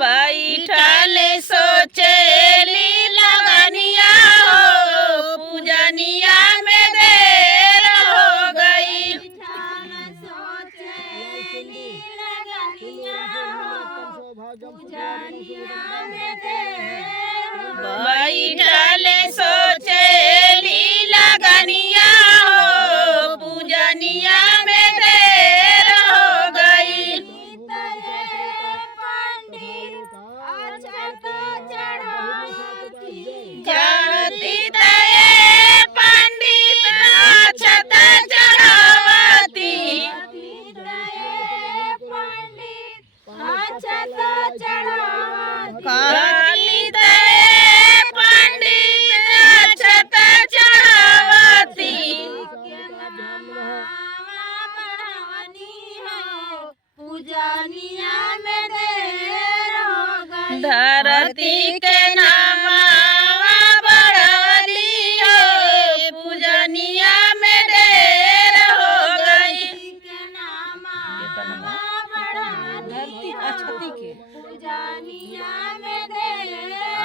बैठले सोचेली लगनिया हो पूजनिया में देर हो गई। सोचेली लगनिया हो पूजनिया में देर हो गई। बैठले सोचेली लगनिया हो पूजनिया में देर हो गई। चढ़ती तये पंडित अक्षत चढ़ावती। कहती तये पंडित अक्षत चढ़ावती। पूजनिया में देर हो गई। धरती के नामा बढ़वली हो पूजनिया में देर हो गई।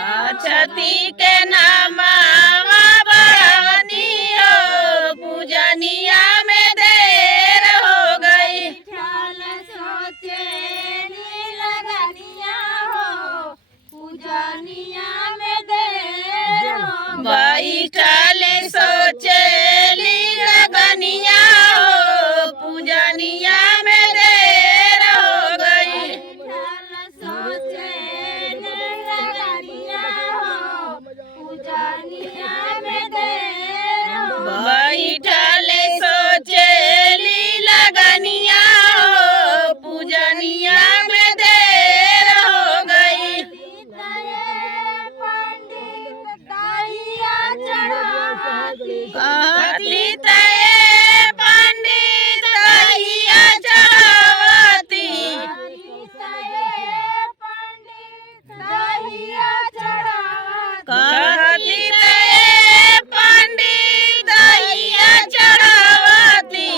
अक्षती के नामा बढ़वनी हो पूजनिया में देर हो गई। बैठले सोचेली लगनिया हो पूजनिया में देर हो गई। बैठले सोचेली लगनिया हो पूजनिया में देर हो गई। कहती तये पंडित दहिया चढ़ावती। कहती तये पंडित दहिया चढ़ावती।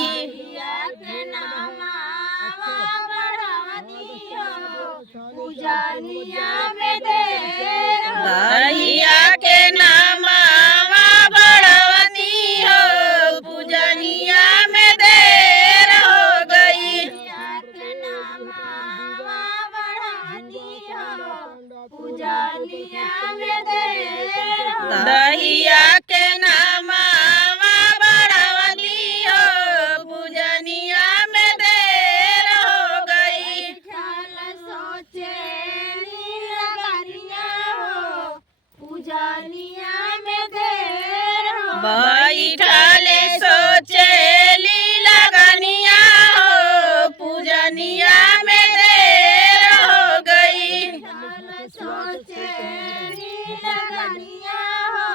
दहिया के नामा बढ़वनी हो पूजनिया में देर हो गई। दहिया के नामा बढ़वनी हो पूजनिया में देर हो गई। पूजनिया में देर हो बैठले सोचेली लगनिया हो पूजनिया में देर हो गई। सोचेली लगनिया हो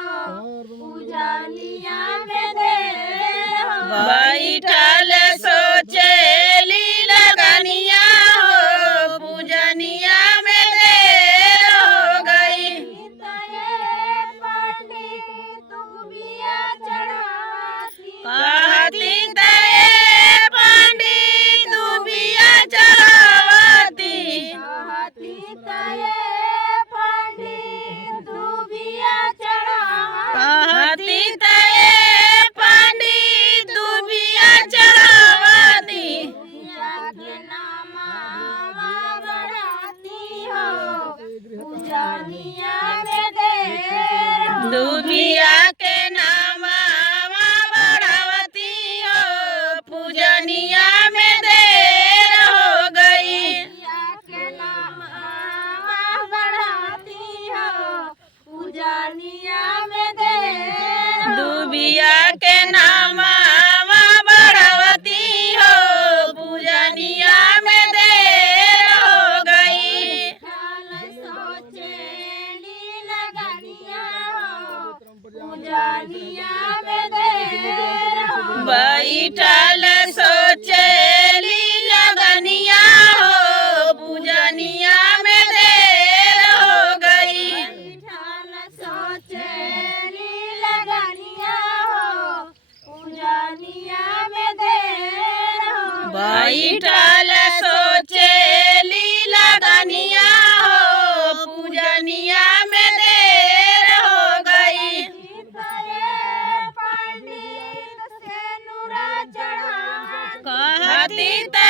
कहती ते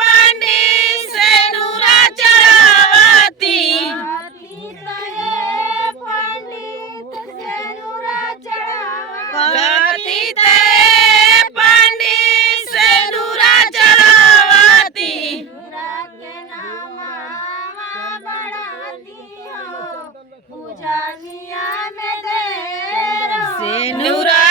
पंडित से नूरा चढ़ावती कहती ते पंडित से नूरा चढ़ावती पूजनिया में देर हो से नूरा